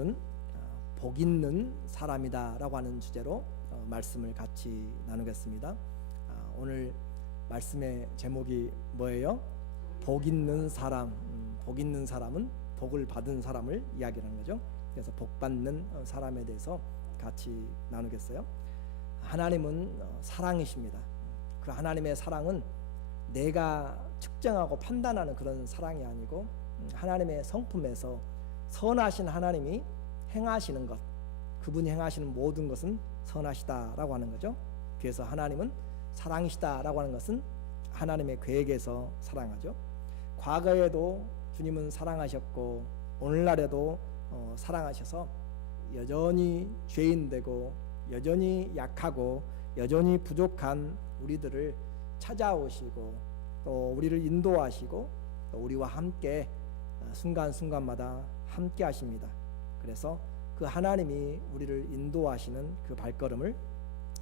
오늘은 복 있는 사람이다 라고 하는 주제로 말씀을 같이 나누겠습니다. 오늘 말씀의 제목이 뭐예요? 복 있는 사람. 복 있는 사람은 복을 받은 사람을 이야기하는 거죠. 그래서 복 받는 사람에 대해서 같이 나누겠어요. 하나님은 사랑이십니다. 그 하나님의 사랑은 내가 측정하고 판단하는 그런 사랑이 아니고 하나님의 성품에서 선하신 하나님이 행하시는 것, 그분이 행하시는 모든 것은 선하시다라고 하는 거죠. 그래서 하나님은 사랑이시다라고 하는 것은 하나님의 계획에서 사랑하죠. 과거에도 주님은 사랑하셨고 오늘날에도 사랑하셔서 여전히 죄인되고 여전히 약하고 여전히 부족한 우리들을 찾아오시고 또 우리를 인도하시고 또 우리와 함께 순간순간마다 함께 하십니다. 그래서 그 하나님이 우리를 인도하시는 그 발걸음을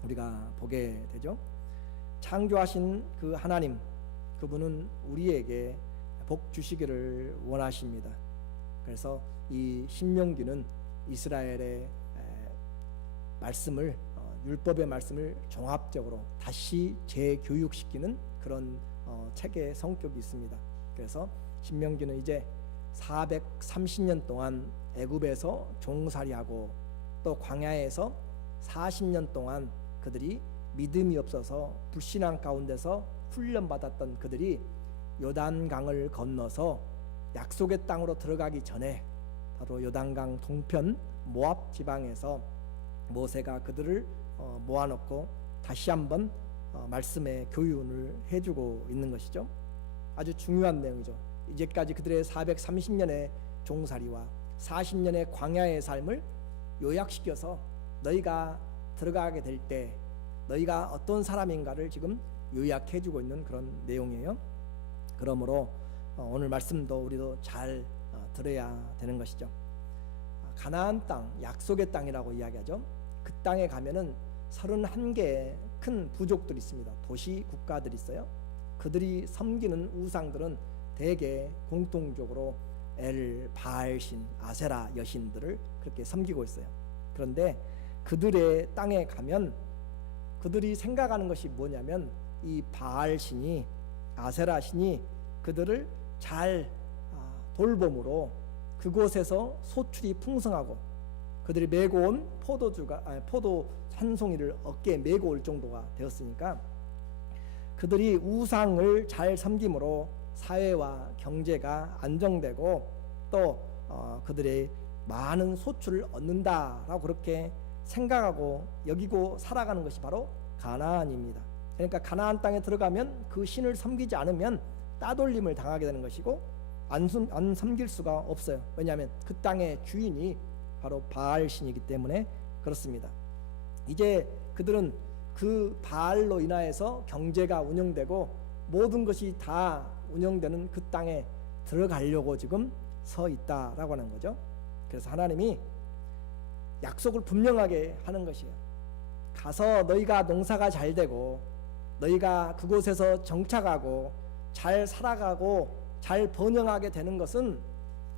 우리가 보게 되죠. 창조하신 그 하나님, 그분은 우리에게 복 주시기를 원하십니다. 그래서 이 신명기는 이스라엘의 말씀을 율법의 말씀을 종합적으로 다시 재교육시키는 그런 책의 성격이 있습니다. 그래서 신명기는 이제 430년 동안 애굽에서 종살이하고 또 광야에서 40년 동안 그들이 믿음이 없어서 불신앙 가운데서 훈련받았던 그들이 요단강을 건너서 약속의 땅으로 들어가기 전에 바로 요단강 동편 모압 지방에서 모세가 그들을 모아놓고 다시 한번 말씀의 교훈을 해주고 있는 것이죠. 아주 중요한 내용이죠. 이제까지 그들의 430년의 종살이와 40년의 광야의 삶을 요약시켜서 너희가 들어가게 될 때 너희가 어떤 사람인가를 지금 요약해주고 있는 그런 내용이에요. 그러므로 오늘 말씀도 우리도 잘 들어야 되는 것이죠. 가나안 땅, 약속의 땅이라고 이야기하죠. 그 땅에 가면은 31개의 큰 부족들이 있습니다. 도시 국가들이 있어요. 그들이 섬기는 우상들은 대개 공통적으로 바알신, 아세라 여신들을 그렇게 섬기고 있어요. 그런데 그들의 땅에 가면 그들이 생각하는 것이 뭐냐면 이 바알신이, 아세라 신이 그들을 잘 돌봄으로 그곳에서 소출이 풍성하고 그들이 메고 온 포도 한 송이를 어깨에 메고 올 정도가 되었으니까 그들이 우상을 잘 섬김으로 사회와 경제가 안정되고 또 그들의 많은 소출을 얻는다라고 그렇게 생각하고 여기고 살아가는 것이 바로 가나안입니다. 그러니까 가나안 땅에 들어가면 그 신을 섬기지 않으면 따돌림을 당하게 되는 것이고 안 섬길 수가 없어요. 왜냐하면 그 땅의 주인이 바로 바알 신이기 때문에 그렇습니다. 이제 그들은 그 바알로 인하여서 경제가 운영되고 모든 것이 다 운영되는 그 땅에 들어가려고 지금 서 있다라고 하는 거죠. 그래서 하나님이 약속을 분명하게 하는 것이에요. 가서 너희가 농사가 잘 되고 너희가 그곳에서 정착하고 잘 살아가고 잘 번영하게 되는 것은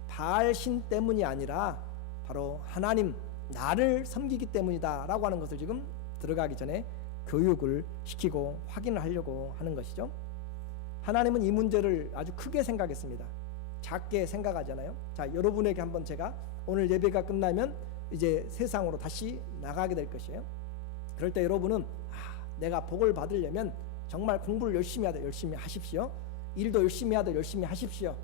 바알신 때문이 아니라 바로 하나님 나를 섬기기 때문이다 라고 하는 것을 지금 들어가기 전에 교육을 시키고 확인을 하려고 하는 것이죠. 하나님은 이 문제를 아주 크게 생각했습니다. 작게 생각하잖아요. 자, 여러분에게 한번 제가 오늘 예배가 끝나면 이제 세상으로 다시 나가게 될 것이에요. 그럴 때 여러분은 내가 복을 받으려면 정말 공부를 열심히 해야 돼. 열심히 하십시오. 일도 열심히 해야 돼. 열심히 하십시오.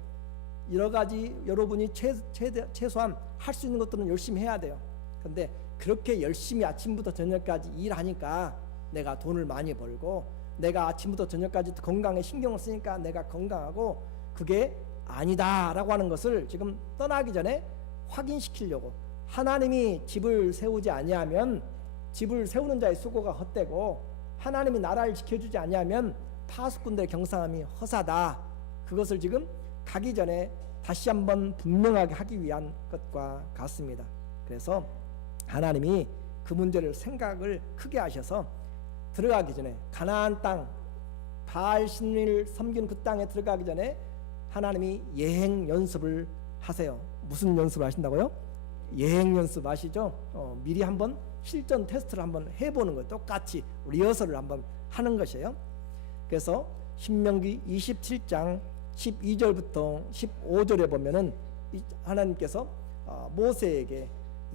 여러 가지 여러분이 최소한 할 수 있는 것들은 열심히 해야 돼요. 그런데 그렇게 열심히 아침부터 저녁까지 일하니까 내가 돈을 많이 벌고 내가 아침부터 저녁까지 건강에 신경을 쓰니까 내가 건강하고 그게 아니다라고 하는 것을 지금 떠나기 전에 확인시키려고 하나님이 집을 세우지 아니하면 집을 세우는 자의 수고가 헛되고 하나님이 나라를 지켜주지 아니하면 파수꾼들의 경상함이 허사다. 그것을 지금 가기 전에 다시 한번 분명하게 하기 위한 것과 같습니다. 그래서 하나님이 그 문제를 생각을 크게 하셔서 들어가기 전에 가나안 땅 바알 신을 섬기는 그 땅에 들어가기 전에 하나님이 예행 연습을 하세요. 무슨 연습을 하신다고요? 예행 연습 아시죠? 미리 한번 실전 테스트를 한번 해보는 거예요. 똑같이 리허설을 한번 하는 것이에요. 그래서 신명기 27장 12절부터 15절에 보면은 하나님께서 모세에게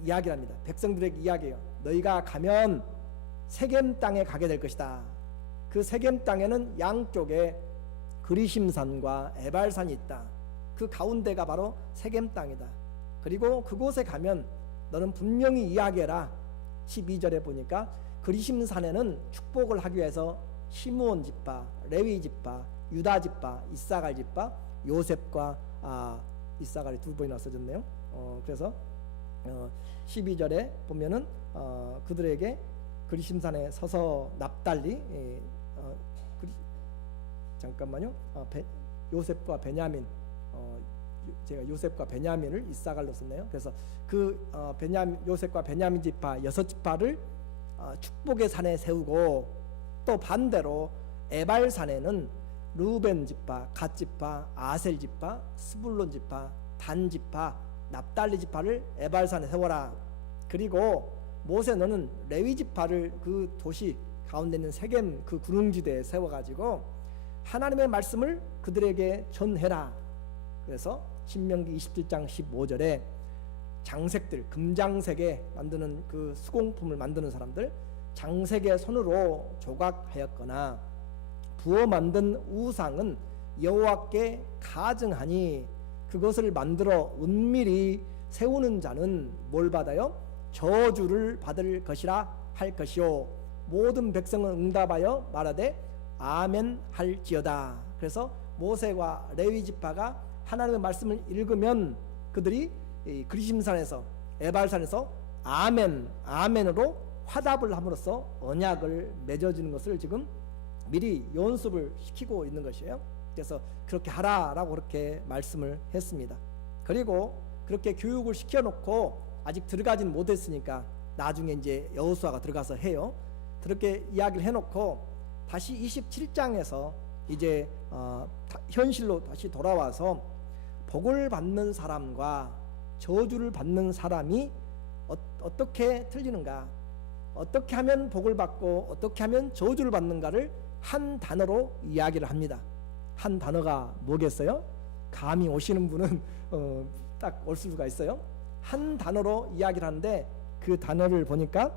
이야기를 합니다. 백성들에게 이야기해요. 너희가 가면 세겜 땅에 가게 될 것이다. 그 세겜 땅에는 양쪽에 그리심산과 에발산이 있다. 그 가운데가 바로 세겜 땅이다. 그리고 그곳에 가면 너는 분명히 이야기해라. 12절에 보니까 그리심산에는 축복을 하기 위해서 시므온 지파, 레위 지파, 유다 지파, 이사갈 지파, 요셉과 이사갈이 두 번이나 써졌네요. 그래서 12절에 보면은 그들에게 그리심산에 서서 납달리 잠깐만요. 요셉과 베냐민, 제가 요셉과 베냐민을 이사갈로 썼네요. 그래서 그 요셉과 베냐민 지파 6지파를 축복의 산에 세우고, 또 반대로 에발산에는 루벤 지파, 갓 지파, 아셀 지파, 스불론 지파, 단 지파, 납달리 지파를 에발산에 세워라. 그리고 모세 너는 레위 지파를 그 도시 가운데 있는 세겜 그 구릉지대에 세워가지고 하나님의 말씀을 그들에게 전해라. 그래서 신명기 27장 15절에 장색들, 금장색에 만드는 그 수공품을 만드는 사람들, 장색의 손으로 조각하였거나 부어 만든 우상은 여호와께 가증하니 그것을 만들어 은밀히 세우는 자는 뭘 받아요? 저주를 받을 것이라 할 것이요 모든 백성은 응답하여 말하되 아멘 할지어다. 그래서 모세와 레위 지파가 하나님의 말씀을 읽으면 그들이 그리심산에서 에발산에서 아멘, 아멘으로 화답을 함으로써 언약을 맺어지는 것을 지금 미리 연습을 시키고 있는 것이에요. 그래서 그렇게 하라라고 그렇게 말씀을 했습니다. 그리고 그렇게 교육을 시켜놓고 아직 들어가진 못했으니까 나중에 이제 여호수아가 들어가서 해요. 그렇게 이야기를 해놓고 다시 27장에서 이제 현실로 다시 돌아와서 복을 받는 사람과 저주를 받는 사람이 어떻게 틀리는가, 어떻게 하면 복을 받고 어떻게 하면 저주를 받는가를 한 단어로 이야기를 합니다. 한 단어가 뭐겠어요? 감이 오시는 분은 딱 올 수가 있어요. 한 단어로 이야기를 하는데 그 단어를 보니까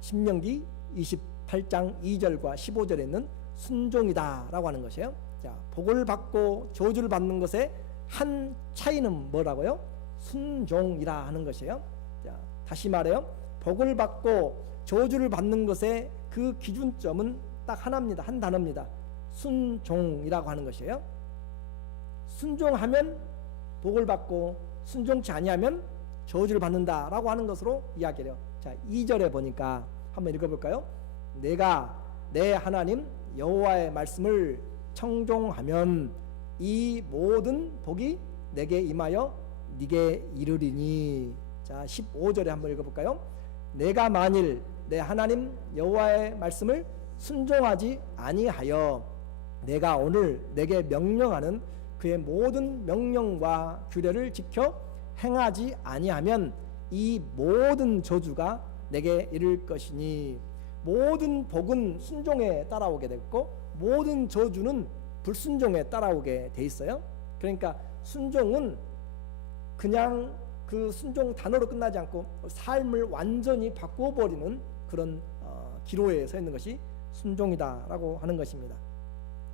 신명기 28장 2절과 15절에 있는 순종이다라고 하는 것이에요. 자, 복을 받고 저주를 받는 것의 한 차이는 뭐라고요? 순종이라 하는 것이에요. 자, 다시 말해요. 복을 받고 저주를 받는 것의 그 기준점은 딱 하나입니다. 한 단어입니다. 순종이라고 하는 것이에요. 순종하면 복을 받고 순종치 아니하면 저주를 받는다라고 하는 것으로 이야기해요. 자, 2절에 보니까 한번 읽어볼까요? 내가 내 하나님 여호와의 말씀을 청종하면 이 모든 복이 내게 임하여 네게 이르리니. 자, 15절에 한번 읽어볼까요? 내가 만일 내 하나님 여호와의 말씀을 순종하지 아니하여 내가 오늘 내게 명령하는 그의 모든 명령과 규례를 지켜 행하지 아니하면 이 모든 저주가 내게 이를 것이니. 모든 복은 순종에 따라오게 됐고 모든 저주는 불순종에 따라오게 돼 있어요. 그러니까 순종은 그냥 그 순종 단어로 끝나지 않고 삶을 완전히 바꿔버리는 그런 기로에 서 있는 것이 순종이다라고 하는 것입니다.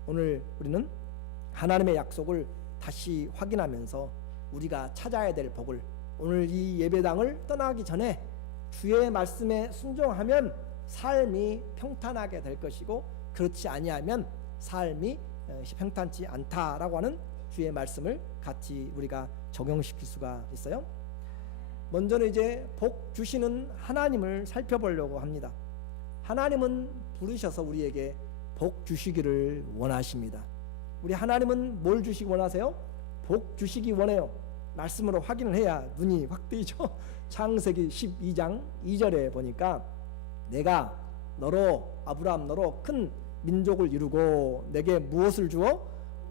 오늘 우리는 하나님의 약속을 다시 확인하면서 우리가 찾아야 될 복을, 오늘 이 예배당을 떠나기 전에 주의 말씀에 순종하면 삶이 평탄하게 될 것이고 그렇지 아니하면 삶이 평탄치 않다라고 하는 주의 말씀을 같이 우리가 적용시킬 수가 있어요. 먼저는 이제 복 주시는 하나님을 살펴보려고 합니다. 하나님은 부르셔서 우리에게 복 주시기를 원하십니다. 우리 하나님은 뭘 주시기 원하세요? 복 주시기 원해요. 말씀으로 확인을 해야 눈이 확 뜨이죠. 창세기 12장 2절에 보니까 내가 너로 아브라함 너로 큰 민족을 이루고 내게 무엇을 주어?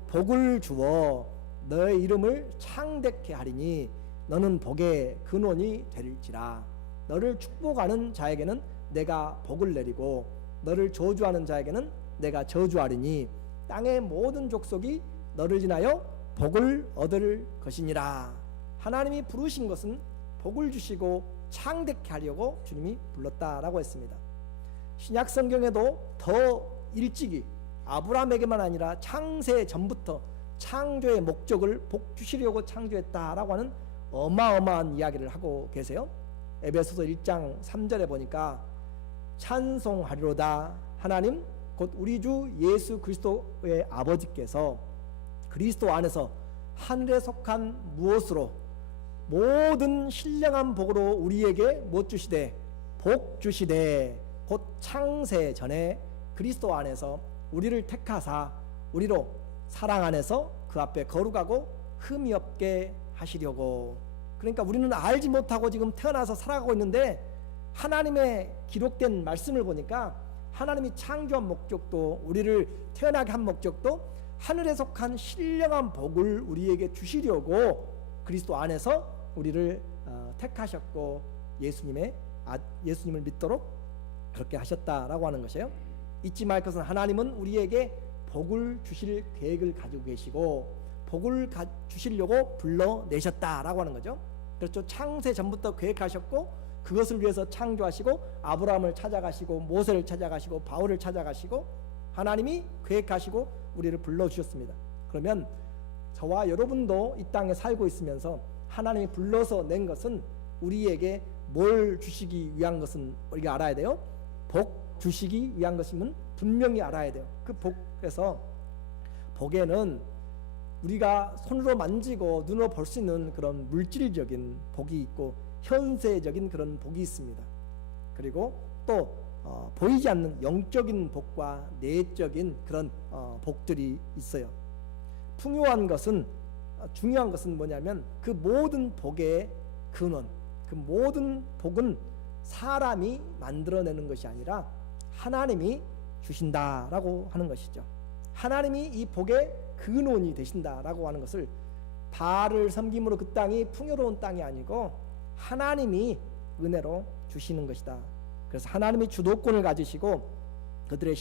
복을 주어 너의 이름을 창대케 하리니 너는 복의 근원이 될지라. 너를 축복하는 자에게는 내가 복을 내리고 너를 저주하는 자에게는 내가 저주하리니 땅의 모든 족속이 너를 인하여 복을 얻을 것이니라. 하나님이 부르신 것은 복을 주시고 창대케 하려고 주님이 불렀다라고 했습니다. 신약 성경에도 더 일찍이 아브라함에게만 아니라 창세 전부터 창조의 목적을 복 주시려고 창조했다라고 하는 어마어마한 이야기를 하고 계세요. 에베소서 1장 3절에 보니까 찬송하리로다 하나님 곧 우리 주 예수 그리스도의 아버지께서 그리스도 안에서 하늘에 속한 무엇으로 모든 신령한 복으로 우리에게 못 주시되 복 주시되 곧 창세 전에 그리스도 안에서 우리를 택하사 우리로 사랑 안에서 그 앞에 거룩하고 흠이 없게 하시려고. 그러니까 우리는 알지 못하고 지금 태어나서 살아가고 있는데 하나님의 기록된 말씀을 보니까 하나님이 창조한 목적도 우리를 태어나게 한 목적도 하늘에 속한 신령한 복을 우리에게 주시려고 그리스도 안에서 우리를 택하셨고 예수님을 믿도록 그렇게 하셨다라고 하는 것이에요. 잊지 말 것은 하나님은 우리에게 복을 주실 계획을 가지고 계시고 복을 주시려고 불러내셨다라고 하는 거죠. 그렇죠. 창세 전부터 계획하셨고 그것을 위해서 창조하시고 아브라함을 찾아가시고 모세를 찾아가시고 바울을 찾아가시고 하나님이 계획하시고 우리를 불러주셨습니다. 그러면 저와 여러분도 이 땅에 살고 있으면서 하나님이 불러서 낸 것은 우리에게 뭘 주시기 위한 것은 우리가 알아야 돼요. 복 주시기 위한 것임은 분명히 알아야 돼요. 그 복에서 복에는 우리가 손으로 만지고 눈으로 볼 수 있는 그런 물질적인 복이 있고 현세적인 그런 복이 있습니다. 그리고 또 보이지 않는 영적인 복과 내적인 그런 복들이 있어요. 중요한 것은 뭐냐면 그 모든 복의 근원, 그 모든 복은 사람이 만들어내는 것이 아니라 하나님이 주신다라고 하는 것이죠. 하나님이 이 복의 근원이 되신다라고 하는 것을 바알을 섬김으로 그 땅이 풍요로운 땅이 아니고 하나님이 은혜로 주시는 것이다. 그래서 하나님이 주도권을 가지시고 그들의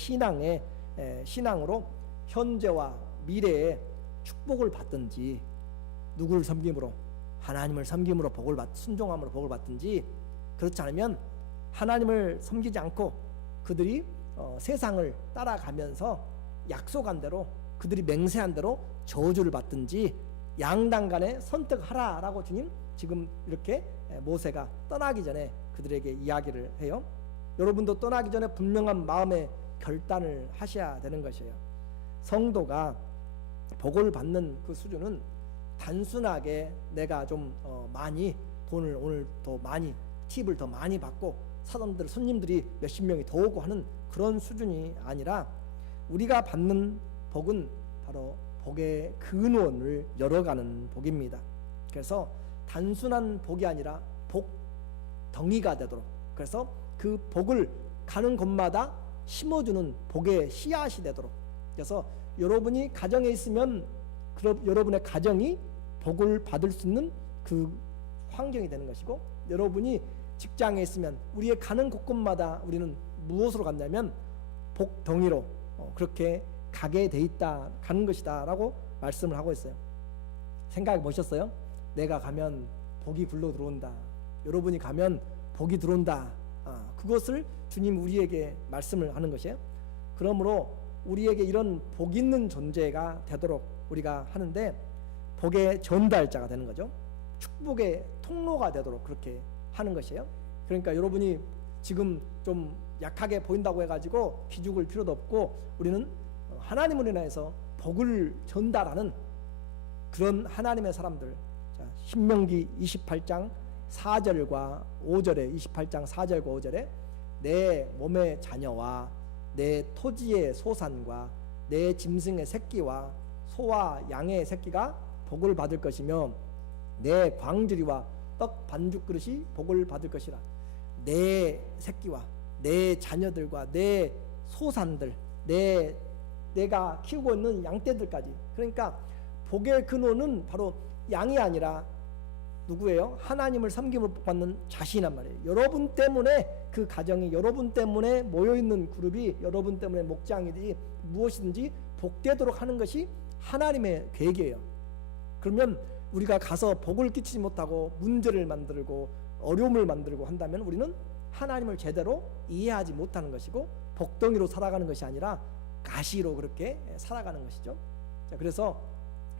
신앙으로 현재와 미래에 축복을 받든지 누구를 섬김으로 하나님을 섬김으로 순종함으로 복을 받든지 그렇지 않으면 하나님을 섬기지 않고 그들이 세상을 따라가면서 약속한 대로 그들이 맹세한 대로 저주를 받든지 양당간에 선택하라라고 주님 지금 이렇게 모세가 떠나기 전에 그들에게 이야기를 해요. 여러분도 떠나기 전에 분명한 마음의 결단을 하셔야 되는 것이에요. 성도가 복을 받는 그 수준은 단순하게 내가 좀 많이 돈을 오늘 더 많이 팁을 더 많이 받고 손님들이 몇십 명이 더 오고 하는 그런 수준이 아니라 우리가 받는 복은 바로 복의 근원을 열어가는 복입니다. 그래서 단순한 복이 아니라 복 덩이가 되도록, 그래서 그 복을 가는 곳마다 심어주는 복의 씨앗이 되도록, 그래서 여러분이 가정에 있으면 여러분의 가정이 복을 받을 수 있는 그 환경이 되는 것이고, 여러분이 직장에 있으면 우리의 가는 곳곳마다 우리는 무엇으로 간다면 복 덩이로 그렇게 가게 돼 있다, 가는 것이다 라고 말씀을 하고 있어요. 생각해 보셨어요? 내가 가면 복이 굴러 들어온다, 여러분이 가면 복이 들어온다, 그것을 주님 우리에게 말씀을 하는 것이에요. 그러므로 우리에게 이런 복 있는 존재가 되도록 우리가 하는데, 복의 전달자가 되는 거죠. 축복의 통로가 되도록 그렇게 하는 것이에요. 그러니까 여러분이 지금 좀 약하게 보인다고 해가지고 기죽을 필요도 없고, 우리는 하나님을 인하여서 복을 전달하는 그런 하나님의 사람들. 자, 신명기 28장 4절과 5절에 28장 4절과 5절에 내 몸의 자녀와 내 토지의 소산과 내 짐승의 새끼와 소와 양의 새끼가 복을 받을 것이며 내 광주리와 떡 반죽 그릇이 복을 받을 것이라. 내 새끼와 내 자녀들과 내 소산들, 내가 키우고 있는 양떼들까지. 그러니까 복의 근원은 바로 양이 아니라 누구예요? 하나님을 섬김을 받는 자신이란 말이에요. 여러분 때문에 그 가정이, 여러분 때문에 모여있는 그룹이, 여러분 때문에 목장이든지 무엇이든지 복되도록 하는 것이 하나님의 계획이에요. 그러면 우리가 가서 복을 끼치지 못하고 문제를 만들고 어려움을 만들고 한다면 우리는 하나님을 제대로 이해하지 못하는 것이고 복덩이로 살아가는 것이 아니라 가시로 그렇게 살아가는 것이죠. 자, 그래서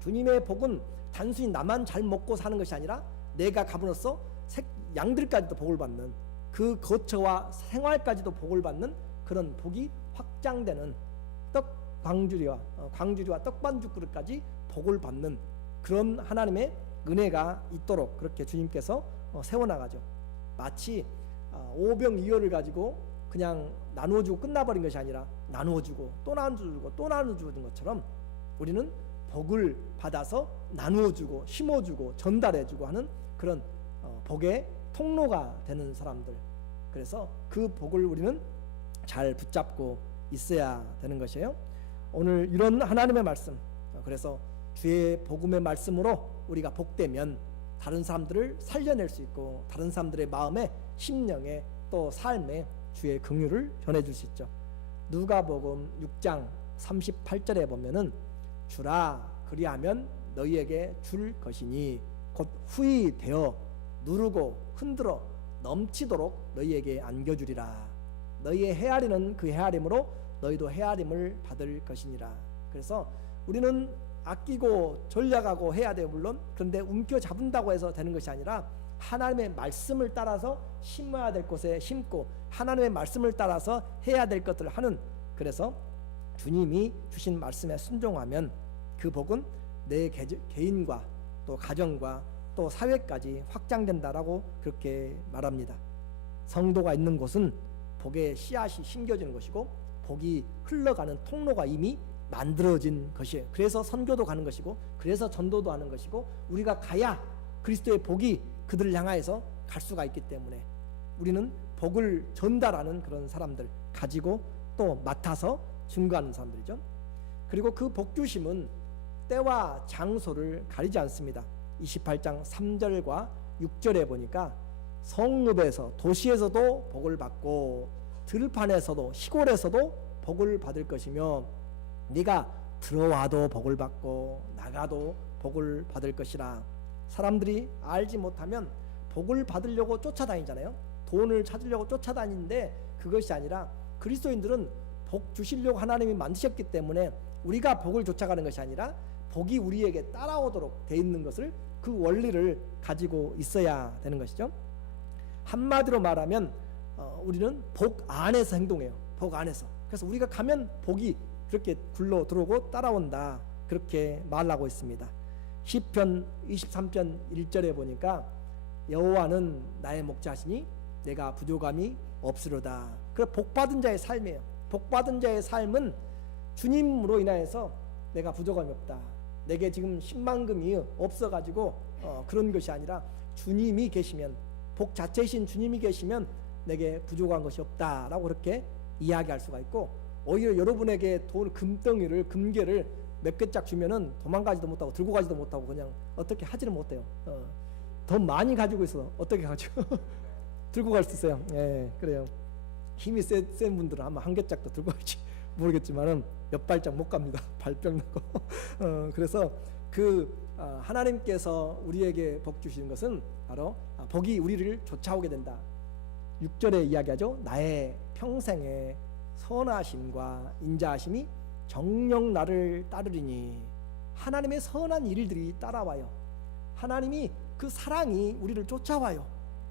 주님의 복은 단순히 나만 잘 먹고 사는 것이 아니라 내가 가문으로서 양들까지도 복을 받는, 그 거처와 생활까지도 복을 받는 그런 복이 확장되는, 광주리와 떡반죽 그릇까지 복을 받는 그런 하나님의 은혜가 있도록 그렇게 주님께서 세워나가죠. 마치 오병이어를 가지고 그냥 나누어주고 끝나버린 것이 아니라 나누어주고 또 나누어주고 또 나누어주는 것처럼 우리는 복을 받아서 나누어주고 심어주고 전달해주고 하는 그런 복의 통로가 되는 사람들. 그래서 그 복을 우리는 잘 붙잡고 있어야 되는 것이에요. 오늘 이런 하나님의 말씀, 그래서 주의 복음의 말씀으로 우리가 복되면 다른 사람들을 살려낼 수 있고 다른 사람들의 마음에, 심령에, 또 삶에 주의 긍휼을 전해줄 수 있죠. 누가복음 6장 38절에 보면은 주라 그리하면 너희에게 줄 것이니 곧 후히 되어 누르고 흔들어 넘치도록 너희에게 안겨주리라. 너희의 헤아리는 그 헤아림으로 너희도 헤아림을 받을 것이니라. 그래서 우리는 아끼고 전략하고 해야 돼요. 물론. 그런데 움켜잡은다고 해서 되는 것이 아니라 하나님의 말씀을 따라서 심어야 될 곳에 심고 하나님의 말씀을 따라서 해야 될 것들을 하는, 그래서 주님이 주신 말씀에 순종하면 그 복은 내 개인과 또 가정과 또 사회까지 확장된다라고 그렇게 말합니다. 성도가 있는 곳은 복의 씨앗이 심겨지는 것이고 복이 흘러가는 통로가 이미 만들어진 것이에요. 그래서 선교도 가는 것이고 그래서 전도도 하는 것이고 우리가 가야 그리스도의 복이 그들을 향하여서 갈 수가 있기 때문에 우리는 복을 전달하는 그런 사람들, 가지고 또 맡아서 증거하는 사람들이죠. 그리고 그 복주심은 때와 장소를 가리지 않습니다. 28장 3절과 6절에 보니까 성읍에서, 도시에서도 복을 받고 들판에서도, 시골에서도 복을 받을 것이며 네가 들어와도 복을 받고 나가도 복을 받을 것이라. 사람들이 알지 못하면 복을 받으려고 쫓아다니잖아요. 돈을 찾으려고 쫓아다니는데 그것이 아니라 그리스도인들은 복 주시려고 하나님이 만드셨기 때문에 우리가 복을 쫓아가는 것이 아니라 복이 우리에게 따라오도록 돼 있는 것을, 그 원리를 가지고 있어야 되는 것이죠. 한마디로 말하면 우리는 복 안에서 행동해요. 복 안에서. 그래서 우리가 가면 복이 그렇게 굴러 들어오고 따라온다, 그렇게 말하고 있습니다. 시편 23편 1절에 보니까 여호와는 나의 목자시니 내가 부족함이 없으로다. 그 복받은 자의 삶이에요. 복받은 자의 삶은 주님으로 인하여서 내가 부족함이 없다, 내게 지금 10만금이 없어가지고 그런 것이 아니라 주님이 계시면, 복 자체이신 주님이 계시면 내게 부족한 것이 없다라고 그렇게 이야기할 수가 있고, 오히려 여러분에게 돈, 금덩이를, 금괴를 몇 개 짝 주면은 도망가지도 못하고 들고 가지도 못하고 그냥 어떻게 하지는 못해요. 더 많이 가지고 있어 어떻게 가지고 들고 갈 수 있어요. 예, 그래요. 힘이 센 분들은 아마 한 개 짝도 들고 갈지 모르겠지만은 몇 발짝 못 갑니다. 발병 나고. 그래서 하나님께서 우리에게 복 주시는 것은 바로 복이 우리를 쫓아오게 된다. 6절에 이야기하죠. 나의 평생의 선하심과 인자하심이 정녕 나를 따르리니. 하나님의 선한 일들이 따라와요. 하나님이 그 사랑이 우리를 쫓아와요.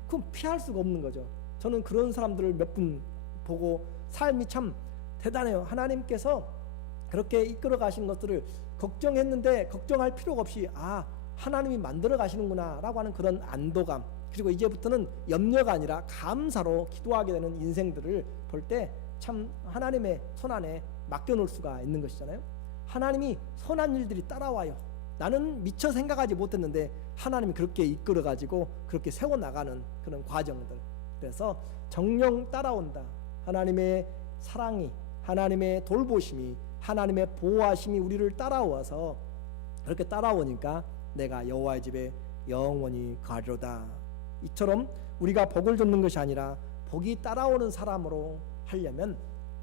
그럼 피할 수가 없는 거죠. 저는 그런 사람들을 몇 분 보고 삶이 참 대단해요. 하나님께서 그렇게 이끌어 가신 것들을 걱정했는데 걱정할 필요가 없이 하나님이 만들어 가시는구나 라고 하는 그런 안도감, 그리고 이제부터는 염려가 아니라 감사로 기도하게 되는 인생들을 볼 때 참 하나님의 손안에 맡겨놓을 수가 있는 것이잖아요. 하나님이 선한 일들이 따라와요. 나는 미처 생각하지 못했는데 하나님이 그렇게 이끌어 가지고 그렇게 세워나가는 그런 과정들. 그래서 정령 따라온다. 하나님의 사랑이, 하나님의 돌보심이, 하나님의 보호하심이 우리를 따라와서 그렇게 따라오니까 내가 여호와의 집에 영원히 거하리로다. 이처럼 우리가 복을 줬는 것이 아니라 복이 따라오는 사람으로 하려면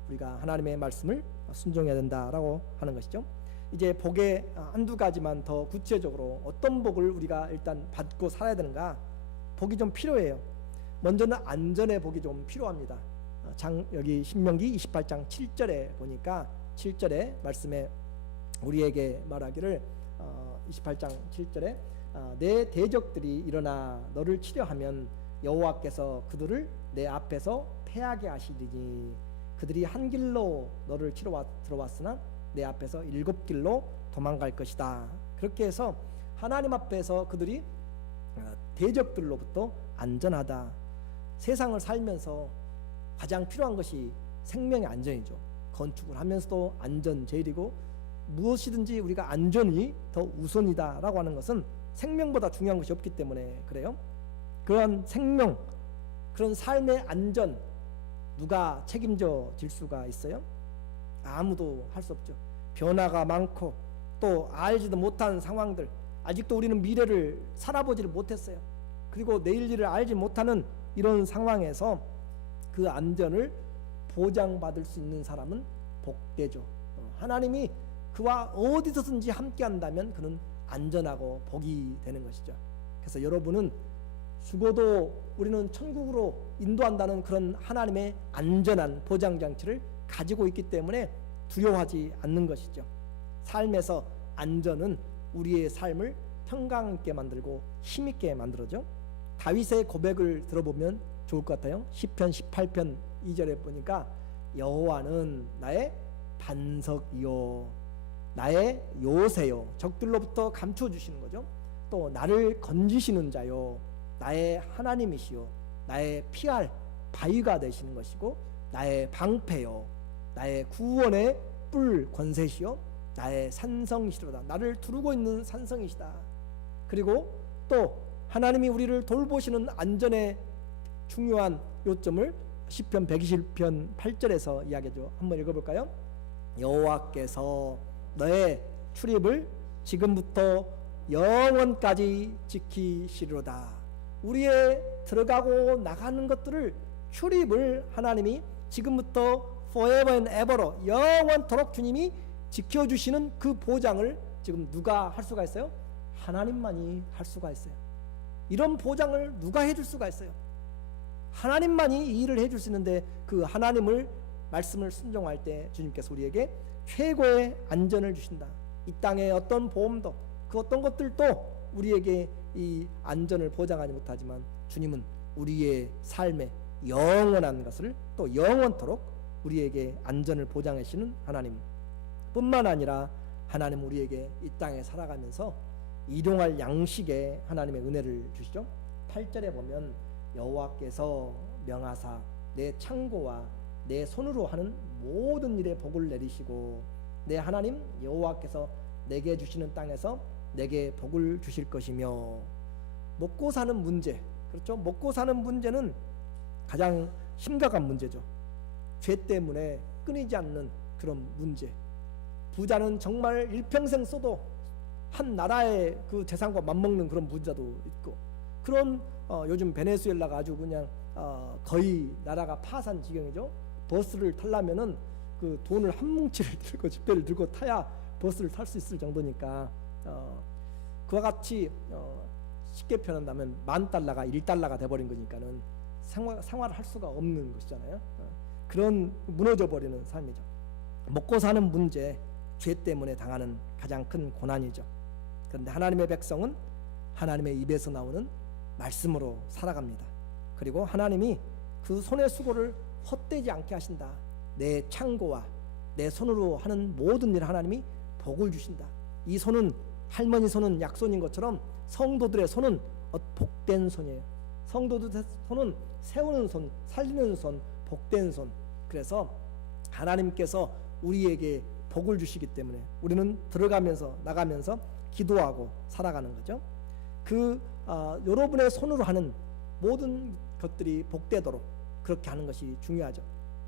우리가 하나님의 말씀을 순종해야 된다라고 하는 것이죠. 이제 복의 한두 가지만 더 구체적으로 어떤 복을 우리가 일단 받고 살아야 되는가. 복이 좀 필요해요. 먼저는 안전의 복이 좀 필요합니다. 여기 신명기 28장 7절에 보니까 7절에 말씀에 우리에게 말하기를 28장 7절에 내 대적들이 일어나 너를 치려하면 여호와께서 그들을 내 앞에서 패하게 하시리니 그들이 한 길로 너를 치러 들어왔으나 내 앞에서 7길로 도망갈 것이다. 그렇게 해서 하나님 앞에서 그들이 대적들로부터 안전하다. 세상을 살면서 가장 필요한 것이 생명의 안전이죠. 건축을 하면서도 안전 제일이고 무엇이든지 우리가 안전이 더 우선이다라고 하는 것은 생명보다 중요한 것이 없기 때문에 그래요. 그런 생명, 그런 삶의 안전 누가 책임져 질 수가 있어요? 아무도 할 수 없죠. 변화가 많고 또 알지도 못한 상황들, 아직도 우리는 미래를 살아보지를 못했어요. 그리고 내일 일을 알지 못하는 이런 상황에서 그 안전을 보장받을 수 있는 사람은 복되죠. 하나님이 그와 어디서든지 함께 한다면 그는 안전하고 복이 되는 것이죠. 그래서 여러분은 죽어도 우리는 천국으로 인도한다는 그런 하나님의 안전한 보장장치를 가지고 있기 때문에 두려워하지 않는 것이죠. 삶에서 안전은 우리의 삶을 평강 있게 만들고 힘있게 만들어죠. 다윗의 고백을 들어보면 좋을 것 같아요. 시편 18편 2절에 보니까 여호와는 나의 반석이요 나의 요새요, 적들로부터 감춰주시는 거죠. 또 나를 건지시는 자요 나의 하나님이시요 나의 피할 바위가 되시는 것이고 나의 방패요 나의 구원의 뿔 권세시요 나의 산성이시로다. 나를 두르고 있는 산성이시다. 그리고 또 하나님이 우리를 돌보시는 안전의 중요한 요점을 시편 120편 8절에서 이야기하죠. 한번 읽어볼까요? 여호와께서 너의 출입을 지금부터 영원까지 지키시리로다. 우리의 들어가고 나가는 것들을 출입을 하나님이 지금부터 forever and ever로 영원토록 주님이 지켜주시는 그 보장을 지금 누가 할 수가 있어요? 하나님만이 할 수가 있어요. 이런 보장을 누가 해줄 수가 있어요? 하나님만이 이 일을 해줄 수 있는데 그 하나님을 말씀을 순종할 때 주님께서 우리에게 최고의 안전을 주신다. 이 땅의 어떤 보험도 그 어떤 것들도 우리에게 이 안전을 보장하지 못하지만 주님은 우리의 삶에 영원한 것을 또 영원토록 우리에게 안전을 보장하시는 하나님 뿐만 아니라 하나님 우리에게 이 땅에 살아가면서 일용할 양식에 하나님의 은혜를 주시죠. 8절에 보면 여호와께서 명하사 내 창고와 내 손으로 하는 모든 일에 복을 내리시고 내 하나님 여호와께서 내게 주시는 땅에서 내게 복을 주실 것이며. 먹고 사는 문제, 그렇죠? 먹고 사는 문제는 가장 심각한 문제죠. 죄 때문에 끊이지 않는 그런 문제. 부자는 정말 일평생 써도 한 나라의 그 재산과 맞먹는 그런 부자도 있고, 그런 요즘 베네수엘라가 아주 그냥 거의 나라가 파산 지경이죠. 버스를 타려면은 그 돈을 한 뭉치를 들고 집대를 들고 타야 버스를 탈 수 있을 정도니까 그와 같이 쉽게 표현한다면 $10,000가 $1가 돼버린 거니까는 생활을 할 수가 없는 것이잖아요. 그런 무너져 버리는 삶이죠. 먹고 사는 문제, 죄 때문에 당하는 가장 큰 고난이죠. 그런데 하나님의 백성은 하나님의 입에서 나오는 말씀으로 살아갑니다. 그리고 하나님이 그 손의 수고를 헛되지 않게 하신다. 내 창고와 내 손으로 하는 모든 일 하나님이 복을 주신다. 이 손은 할머니 손은 약손인 것처럼 성도들의 손은 복된 손이에요. 성도들의 손은 세우는 손, 살리는 손, 복된 손. 그래서 하나님께서 우리에게 복을 주시기 때문에 우리는 들어가면서 나가면서 기도하고 살아가는 거죠. 여러분의 손으로 하는 모든 것들이 복되도록 그렇게 하는 것이 중요하죠.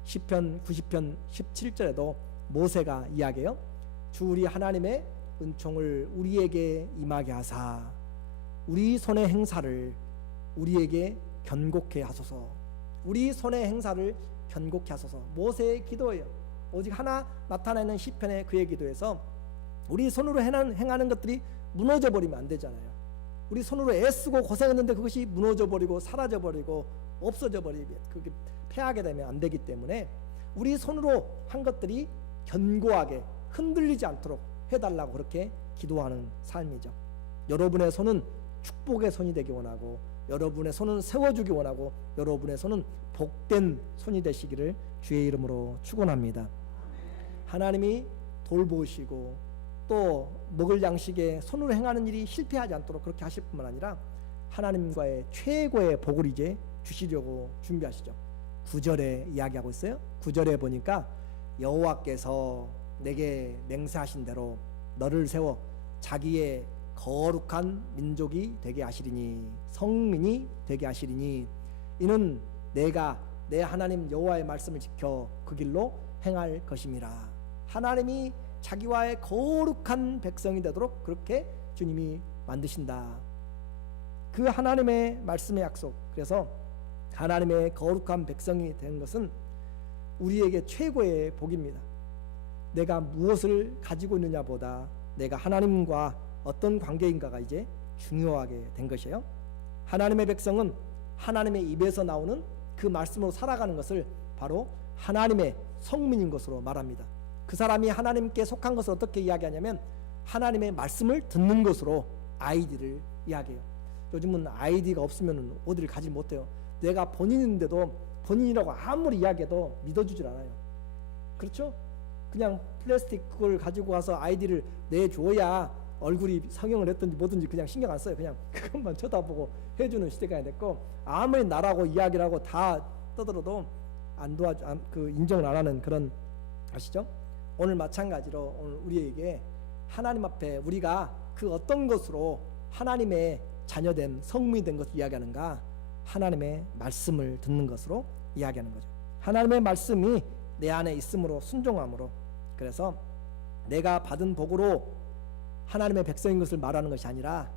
시편 90편 17절에도 모세가 이야기해요. 주 우리 하나님의 은총을 우리에게 임하게 하사 우리 손의 행사를 우리에게 견고케 하소서. 우리 손의 행사를 견고케 하소서. 모세의 기도예요. 오직 하나 나타나는 시편의 그의 기도에서 우리 손으로 행하는 것들이 무너져 버리면 안 되잖아요. 우리 손으로 애쓰고 고생했는데 그것이 무너져 버리고 사라져 버리고 없어져 버리면 그게 패하게 되면 안 되기 때문에 우리 손으로 한 것들이 견고하게 흔들리지 않도록 해달라고 그렇게 기도하는 삶이죠. 여러분의 손은 축복의 손이 되기 원하고, 여러분의 손은 세워주기 원하고, 여러분의 손은 복된 손이 되시기를 주의 이름으로 축원합니다. 하나님이 돌보시고 또 먹을 양식에 손으로 행하는 일이 실패하지 않도록 그렇게 하실 뿐만 아니라 하나님과의 최고의 복을 이제 주시려고 준비하시죠. 9절에 이야기하고 있어요. 9절에 보니까 여호와께서 내게 맹세하신 대로 너를 세워 자기의 거룩한 민족이 되게 하시리니, 성민이 되게 하시리니, 이는 내가 내 하나님 여호와의 말씀을 지켜 그 길로 행할 것임이라. 하나님이 자기와의 거룩한 백성이 되도록 그렇게 주님이 만드신다. 그 하나님의 말씀의 약속, 그래서 하나님의 거룩한 백성이 된 것은 우리에게 최고의 복입니다. 내가 무엇을 가지고 있느냐보다 내가 하나님과 어떤 관계인가가 이제 중요하게 된 것이에요. 하나님의 백성은 하나님의 입에서 나오는 그 말씀으로 살아가는 것을 바로 하나님의 성민인 것으로 말합니다. 그 사람이 하나님께 속한 것을 어떻게 이야기하냐면 하나님의 말씀을 듣는 것으로 아이디를 이야기해요. 요즘은 아이디가 없으면 어디를 가지 못해요. 내가 본인인데도 본인이라고 아무리 이야기해도 믿어주질 않아요. 그렇죠? 그냥 플라스틱 그걸 가지고 와서 아이디를 내줘야 얼굴이 성형을 했든지 뭐든지 그냥 신경 안 써요. 그냥 그것만 쳐다보고 해주는 시대가 됐고, 아무리 나라고 이야기를 하고 다 떠들어도 안 도와주, 인정을 안 하는 그런, 아시죠? 오늘 마찬가지로 오늘 우리에게 하나님 앞에 우리가 그 어떤 것으로 하나님의 자녀된 성민이 된 것을 이야기하는가? 하나님의 말씀을 듣는 것으로 이야기하는 거죠. 하나님의 말씀이 내 안에 있음으로, 순종함으로, 그래서 내가 받은 복으로 하나님의 백성인 것을 말하는 것이 아니라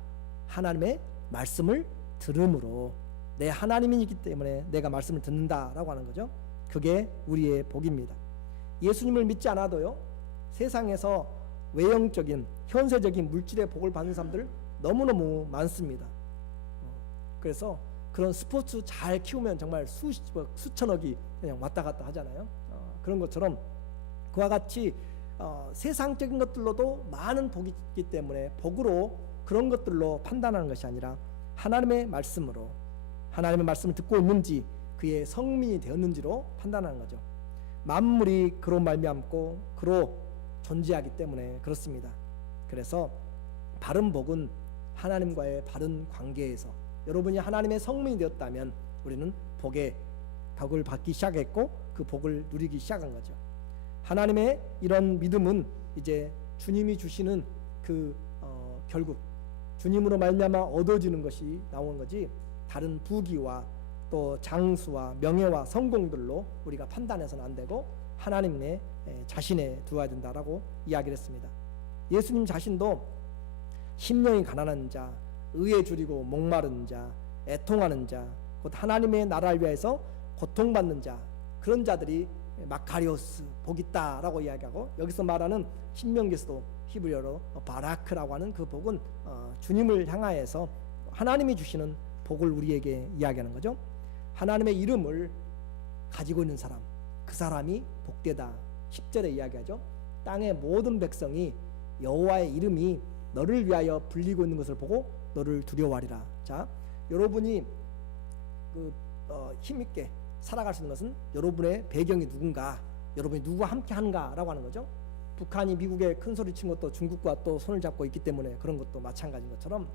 하나님의 말씀을 들음으로 내 하나님이기 때문에 내가 말씀을 듣는다라고 하는 거죠. 그게 우리의 복입니다. 예수님을 믿지 않아도요, 세상에서 외형적인 현세적인 물질의 복을 받는 사람들 너무너무 많습니다. 그래서 그런 스포츠 잘 키우면 정말 수천억이 그냥 왔다 갔다 하잖아요. 그런 것처럼 그와 같이 세상적인 것들로도 많은 복이 있기 때문에 복으로 그런 것들로 판단하는 것이 아니라 하나님의 말씀으로, 하나님의 말씀을 듣고 있는지 그의 성민이 되었는지로 판단하는 거죠. 만물이 그로 말미암고 그로 존재하기 때문에 그렇습니다. 그래서 바른 복은 하나님과의 바른 관계에서, 여러분이 하나님의 성민이 되었다면 우리는 복을 받기 시작했고 그 복을 누리기 시작한 거죠. 하나님의 이런 믿음은 이제 주님이 주시는 결국 주님으로 말미암아 얻어지는 것이 나온 거지, 다른 부귀와 또 장수와 명예와 성공들로 우리가 판단해서는 안 되고 하나님의 자신에 두어야 된다라고 이야기를 했습니다. 예수님 자신도 심령이 가난한 자, 의에 줄이고 목마른 자, 애통하는 자, 곧 하나님의 나라를 위해서 고통받는 자, 그런 자들이 마카리오스 복 있다라고 이야기하고, 여기서 말하는 신명기에서도 히브리어로 바라크라고 하는 그 복은 주님을 향하여서 하나님이 주시는 복을 우리에게 이야기하는 거죠. 하나님의 이름을 가지고 있는 사람, 그 사람이 복되다. 10절에 이야기하죠. 땅의 모든 백성이 여호와의 이름이 너를 위하여 불리고 있는 것을 보고 너를 두려워하리라. 자, 여러분이 힘있게 살아갈 수 있는 것은 여러분의 배경이 누군가, 여러분이 누구와 함께 하는가라고 하는 거죠. 북한이 미국에 큰 소리 친 것도 중국과 또 손을 잡고 있기 때문에 그런 것도 마찬가지인 것처럼,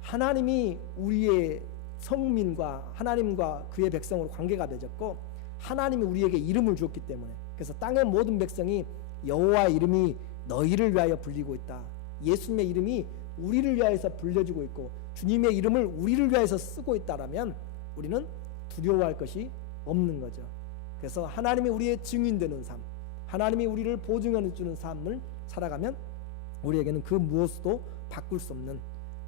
하나님이 우리의 성민과 하나님과 그의 백성으로 관계가 맺었고 하나님이 우리에게 이름을 주었기 때문에, 그래서 땅의 모든 백성이 여호와의 이름이 너희를 위하여 불리고 있다. 예수님의 이름이 우리를 위하여서 불려지고 있고 주님의 이름을 우리를 위하여서 쓰고 있다라면 우리는 두려워할 것이 없는 거죠. 그래서 하나님이 우리의 증인되는 삶, 하나님이 우리를 보증해 주는 삶을 살아가면 우리에게는 그 무엇도 바꿀 수 없는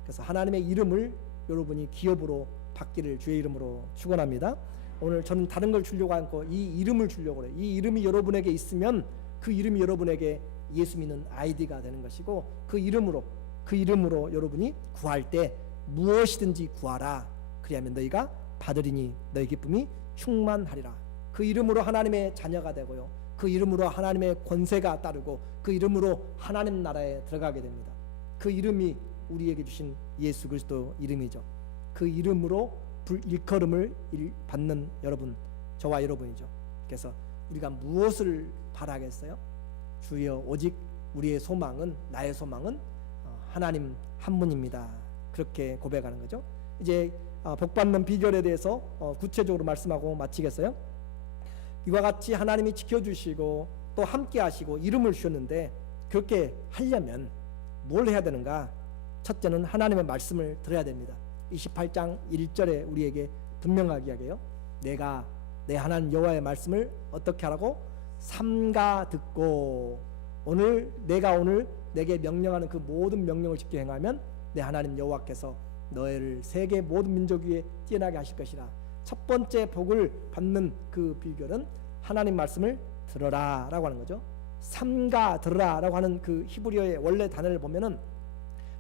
그래서 하나님의 이름을 여러분이 기업으로 받기를 주의 이름으로 축원합니다. 오늘 저는 다른 걸 주려고 않고 이 이름을 주려고 그래요. 이 이름이 여러분에게 있으면 그 이름이 여러분에게 예수 믿는 아이디가 되는 것이고, 그 이름으로 여러분이 구할 때 무엇이든지 구하라. 그리하면 너희가 받으리니 너희 기쁨이 충만하리라. 그 이름으로 하나님의 자녀가 되고요, 그 이름으로 하나님의 권세가 따르고, 그 이름으로 하나님 나라에 들어가게 됩니다. 그 이름이 우리에게 주신 예수 그리스도 이름이죠. 그 이름으로 일컬음을 받는 여러분, 저와 여러분이죠. 그래서 우리가 무엇을 바라겠어요? 주여, 오직 우리의 소망은, 나의 소망은 하나님 한 분입니다. 그렇게 고백하는 거죠. 이제 복받는 비결에 대해서 구체적으로 말씀하고 마치겠어요. 이와 같이 하나님이 지켜주시고 또 함께 하시고 이름을 주셨는데, 그렇게 하려면 뭘 해야 되는가? 첫째는 하나님의 말씀을 들어야 됩니다. 28장 1절에 우리에게 분명하게 이야기해요. 내가 내 하나님 여호와의 말씀을 어떻게 하라고? 삼가 듣고. 내가 오늘 내게 명령하는 그 모든 명령을 지켜 행하면 내 하나님 여호와께서 너희를 세계 모든 민족 위에 뛰어나게 하실 것이라. 첫 번째 복을 받는 그 비결은 하나님 말씀을 들어라 라고 하는 거죠. 삼가 들어라 라고 하는 그 히브리어의 원래 단어를 보면은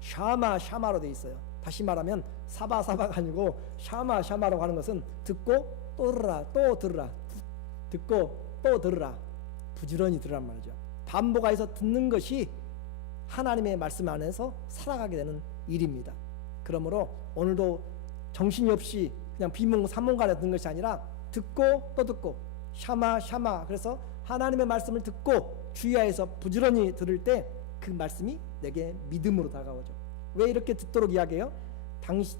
샤마로 되어 있어요. 다시 말하면 사바가 아니고 샤마라고 하는 것은 듣고 또 들으라, 듣고 또 들으라, 부지런히 들으란 말이죠. 반복해서 듣는 것이 하나님의 말씀 안에서 살아가게 되는 일입니다. 그러므로 오늘도 정신이 없이 그냥 비몽사몽간에 듣는 것이 아니라 듣고 또 듣고 샤마, 그래서 하나님의 말씀을 듣고 주의하여서 부지런히 들을 때 그 말씀이 내게 믿음으로 다가오죠. 왜 이렇게 듣도록 이야기해요?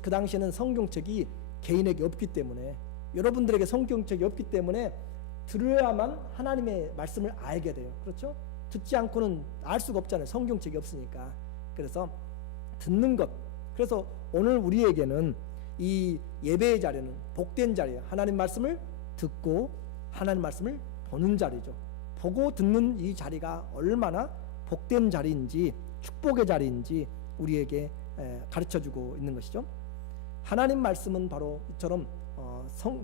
그 당시에는 성경책이 개인에게 없기 때문에, 여러분들에게 성경책이 없기 때문에 들어야만 하나님의 말씀을 알게 돼요. 그렇죠? 듣지 않고는 알 수가 없잖아요. 성경책이 없으니까. 그래서 듣는 것. 그래서 오늘 우리에게는 이 예배의 자리는 복된 자리예요. 하나님 말씀을 듣고 하나님 말씀을 보는 자리죠. 보고 듣는 이 자리가 얼마나 복된 자리인지, 축복의 자리인지 우리에게 가르쳐주고 있는 것이죠. 하나님 말씀은 바로 이처럼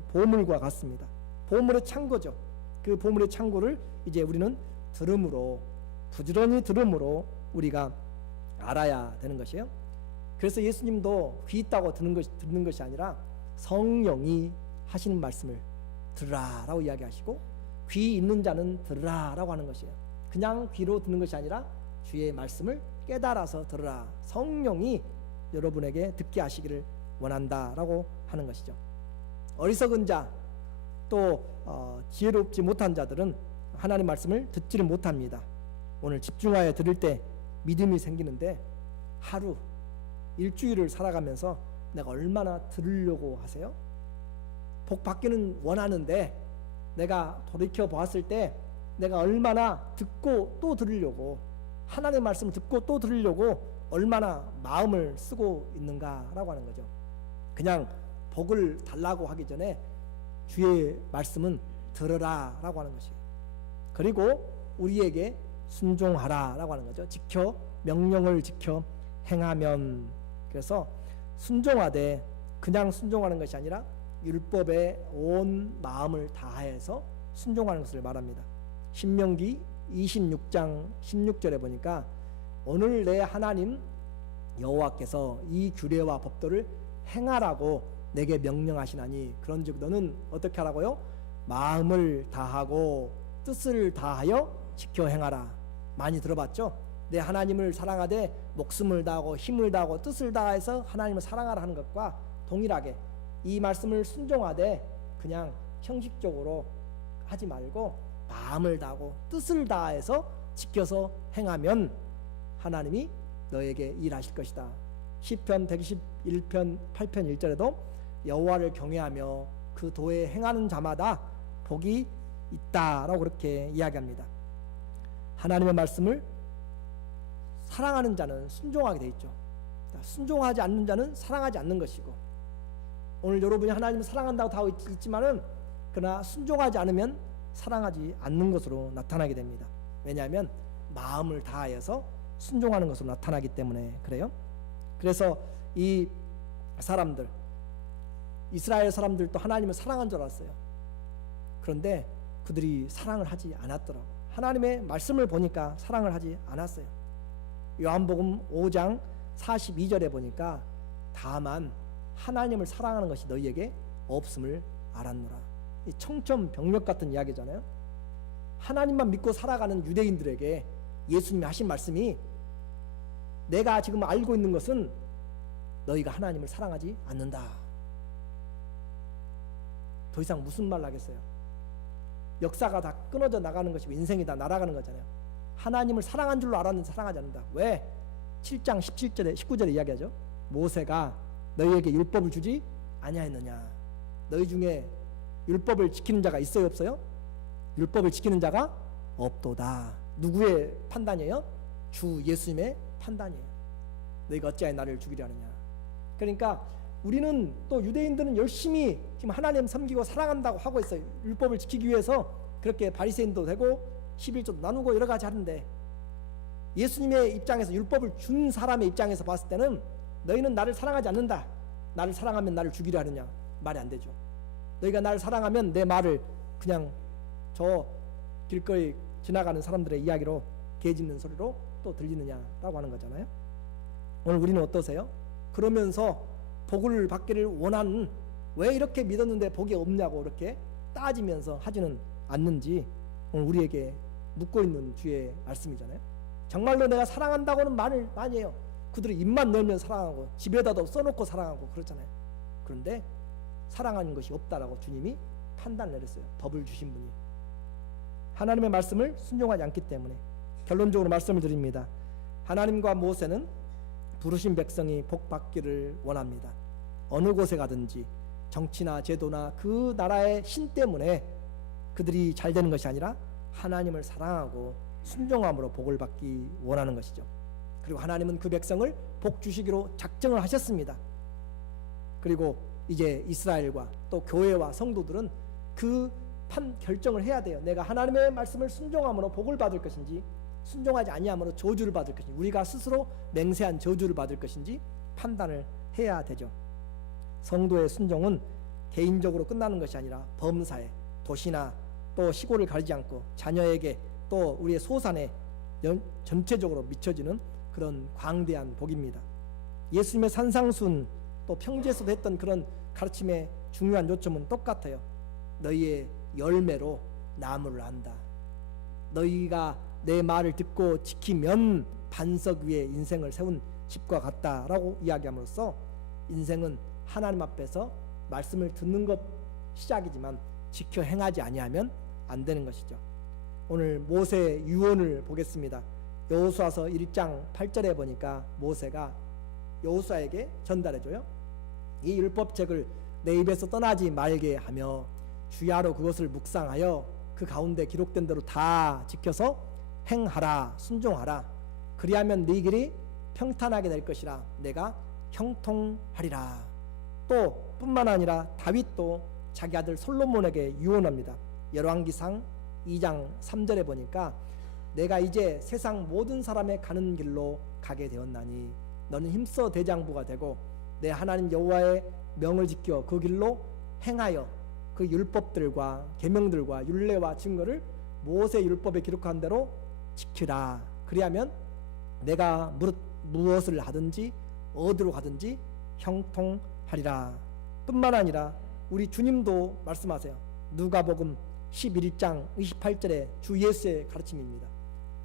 보물과 같습니다. 보물의 창고죠. 그 보물의 창고를 이제 우리는 부지런히 들음으로 우리가 알아야 되는 것이에요. 그래서 예수님도 귀 있다고 듣는 것이 아니라 성령이 하시는 말씀을 들으라라고 이야기하시고, 귀 있는 자는 들으라라고 하는 것이에요. 그냥 귀로 듣는 것이 아니라 주의 말씀을 깨달아서 들으라. 성령이 여러분에게 듣게 하시기를 원한다라고 하는 것이죠. 어리석은 자, 또 지혜롭지 못한 자들은 하나님 말씀을 듣지를 못합니다. 오늘 집중하여 들을 때 믿음이 생기는데, 하루 일주일을 살아가면서 내가 얼마나 들으려고 하세요? 복 받기는 원하는데 내가 돌이켜 보았을 때 내가 얼마나 듣고 또 들으려고, 하나님의 말씀을 듣고 또 들으려고 얼마나 마음을 쓰고 있는가라고 하는 거죠. 그냥 복을 달라고 하기 전에 주의 말씀은 들으라라고 하는 것이에요. 그리고 우리에게 순종하라라고 하는 거죠. 명령을 지켜 행하면. 그래서 순종하되 그냥 순종하는 것이 아니라 율법에 온 마음을 다해서 순종하는 것을 말합니다. 신명기 26장 16절에 보니까 오늘 내 하나님 여호와께서 이 규례와 법도를 행하라고 내게 명령하시나니 그런즉 너는 어떻게 하라고요? 마음을 다하고 뜻을 다하여 지켜 행하라. 많이 들어봤죠? 내 하나님을 사랑하되 목숨을 다하고 힘을 다하고 뜻을 다해서 하나님을 사랑하라 하는 것과 동일하게 이 말씀을 순종하되 그냥 형식적으로 하지 말고 마음을 다하고 뜻을 다해서 지켜서 행하면 하나님이 너에게 일하실 것이다. 시편 121편 8편 1절에도 여호와를 경외하며 그 도에 행하는 자마다 복이 있다라고 그렇게 이야기합니다. 하나님의 말씀을 사랑하는 자는 순종하게 돼 있죠. 순종하지 않는 자는 사랑하지 않는 것이고, 오늘 여러분이 하나님을 사랑한다고 다 하고 있지만은 그러나 순종하지 않으면 사랑하지 않는 것으로 나타나게 됩니다. 왜냐하면 마음을 다하여서 순종하는 것으로 나타나기 때문에 그래요. 그래서 이 사람들, 이스라엘 사람들도 하나님을 사랑한 줄 알았어요. 그런데 그들이 사랑을 하지 않았더라고. 하나님의 말씀을 보니까 사랑을 하지 않았어요. 요한복음 5장 42절에 보니까 다만 하나님을 사랑하는 것이 너희에게 없음을 알았노라. 이 청천벽력 같은 이야기잖아요. 하나님만 믿고 살아가는 유대인들에게 예수님이 하신 말씀이, 내가 지금 알고 있는 것은 너희가 하나님을 사랑하지 않는다. 더 이상 무슨 말 하겠어요? 역사가 다 끊어져 나가는 것이고 인생이 다 날아가는 거잖아요. 하나님을 사랑한 줄로 알았는데 사랑하지 않는다. 왜? 7장 17절에 19절에 이야기하죠. 모세가 너희에게 율법을 주지 아니하였느냐. 너희 중에 율법을 지키는 자가 있어요, 없어요? 율법을 지키는 자가 없도다. 누구의 판단이에요? 주 예수님의 판단이에요. 너희가 어찌하여 나를 죽이려 하느냐. 그러니까 우리는, 또 유대인들은 열심히 지금 하나님 섬기고 사랑한다고 하고 있어요. 율법을 지키기 위해서 그렇게 바리새인도 되고 11조도 나누고 여러 가지 하는데, 예수님의 입장에서, 율법을 준 사람의 입장에서 봤을 때는 너희는 나를 사랑하지 않는다. 나를 사랑하면 나를 죽이려 하느냐. 말이 안 되죠. 너희가 나를 사랑하면 내 말을 그냥 저 길거리 지나가는 사람들의 이야기로, 개 짖는 소리로 또 들리느냐라고 하는 거잖아요. 오늘 우리는 어떠세요? 그러면서 복을 받기를 원하는, 왜 이렇게 믿었는데 복이 없냐고 이렇게 따지면서 하지는 않는지 오늘 우리에게 묻고 있는 주의 말씀이잖아요. 정말로 내가 사랑한다고는 말을 많이 해요. 그들이 입만 열면 사랑하고 집에다도 써놓고 사랑하고 그렇잖아요. 그런데 사랑하는 것이 없다라고 주님이 판단을 내렸어요. 법을 주신 분이. 하나님의 말씀을 순종하지 않기 때문에. 결론적으로 말씀을 드립니다. 하나님과 모세는 부르신 백성이 복 받기를 원합니다. 어느 곳에 가든지 정치나 제도나 그 나라의 신 때문에 그들이 잘 되는 것이 아니라 하나님을 사랑하고 순종함으로 복을 받기 원하는 것이죠. 그리고 하나님은 그 백성을 복 주시기로 작정을 하셨습니다. 그리고 이제 이스라엘과 또 교회와 성도들은 그 결정을 해야 돼요. 내가 하나님의 말씀을 순종함으로 복을 받을 것인지, 순종하지 아니함으로 저주를 받을 것인지, 우리가 스스로 맹세한 저주를 받을 것인지 판단을 해야 되죠. 성도의 순종은 개인적으로 끝나는 것이 아니라 범사에, 도시나 또 시골을 가리지 않고 자녀에게 또 우리의 소산에 전체적으로 미쳐지는 그런 광대한 복입니다. 예수님의 산상순 또 평지에서도 했던 그런 가르침의 중요한 요점은 똑같아요. 너희의 열매로 나무를 안다. 너희가 내 말을 듣고 지키면 반석 위에 인생을 세운 집과 같다라고 이야기함으로써 인생은 하나님 앞에서 말씀을 듣는 것 시작이지만 지켜 행하지 아니하면 안 되는 것이죠. 오늘 모세의 유언을 보겠습니다. 여호수아서 1장 8절에 보니까 모세가 여호수아에게 전달해줘요. 이 율법책을 내 입에서 떠나지 말게 하며 주야로 그것을 묵상하여 그 가운데 기록된 대로 다 지켜서 행하라, 순종하라. 그리하면 네 길이 평탄하게 될 것이라 내가 형통하리라. 또 뿐만 아니라 다윗도 자기 아들 솔로몬에게 유언합니다. 열왕기상 2장 3절에 보니까 내가 이제 세상 모든 사람의 가는 길로 가게 되었나니 너는 힘써 대장부가 되고 내 하나님 여호와의 명을 지켜 그 길로 행하여 그 율법들과 계명들과 율례와 증거를 모세 율법에 기록한 대로 지키라. 그리하면 내가 무엇을 하든지 어디로 가든지 형통하리라. 뿐만 아니라 우리 주님도 말씀하세요. 누가복음 11장 28절에 주 예수의 가르침입니다.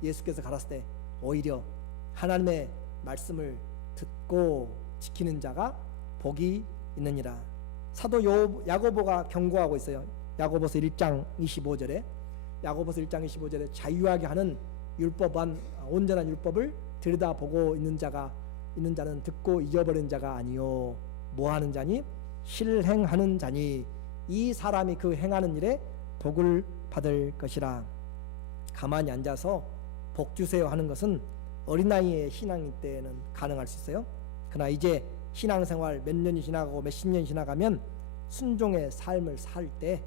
예수께서 가라사대 때 오히려 하나님의 말씀을 듣고 지키는 자가 복이 있느니라. 사도 야고보가 경고하고 있어요. 야고보서 1장 25절에 야고보서 1장 25절에 자유하게 하는 율법한 온전한 율법을 들여다보고 있는 자는 듣고 잊어버린 자가 아니요 뭐하는 자니 실행하는 자니 이 사람이 그 행하는 일에 복을 받을 것이라. 가만히 앉아서 복 주세요 하는 것은 어린아이의 신앙일 때는 가능할 수 있어요. 그러나 이제 신앙생활 몇 년이 지나가고 몇십 년이 지나가면 순종의 삶을 살 때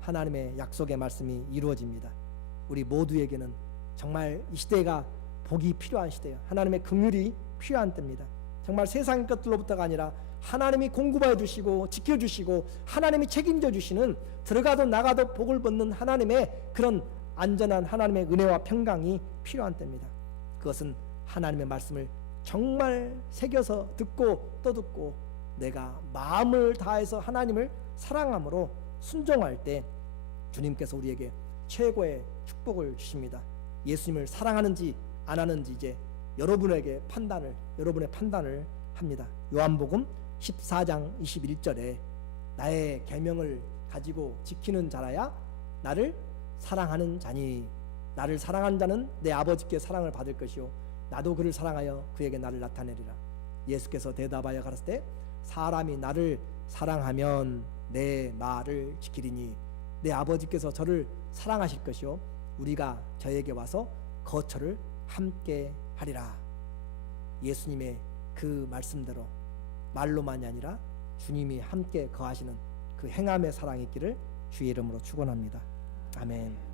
하나님의 약속의 말씀이 이루어집니다. 우리 모두에게는 정말 이 시대가 복이 필요한 시대예요. 하나님의 긍휼이 필요한 때입니다. 정말 세상 것들로부터가 아니라 하나님이 공급해 주시고 지켜주시고 하나님이 책임져 주시는, 들어가도 나가도 복을 받는 하나님의 그런 안전한 하나님의 은혜와 평강이 필요한 때입니다. 그것은 하나님의 말씀을 정말 새겨서 듣고 또 듣고 내가 마음을 다해서 하나님을 사랑함으로 순종할 때 주님께서 우리에게 최고의 축복을 주십니다. 예수님을 사랑하는지 안 하는지 이제 여러분의 판단을 합니다. 요한복음 14장 21절에 나의 계명을 가지고 지키는 자라야 나를 사랑하는 자니, 나를 사랑하는 자는 내 아버지께 사랑을 받을 것이요 나도 그를 사랑하여 그에게 나를 나타내리라. 예수께서 대답하여 가라사대 사람이 나를 사랑하면 내 말을 지키리니 내 아버지께서 저를 사랑하실 것이요 우리가 저에게 와서 거처를 함께 하리라. 예수님의 그 말씀대로 말로만이 아니라 주님이 함께 거하시는 그 행함의 사랑이 있기를 주의 이름으로 축원합니다. 아멘.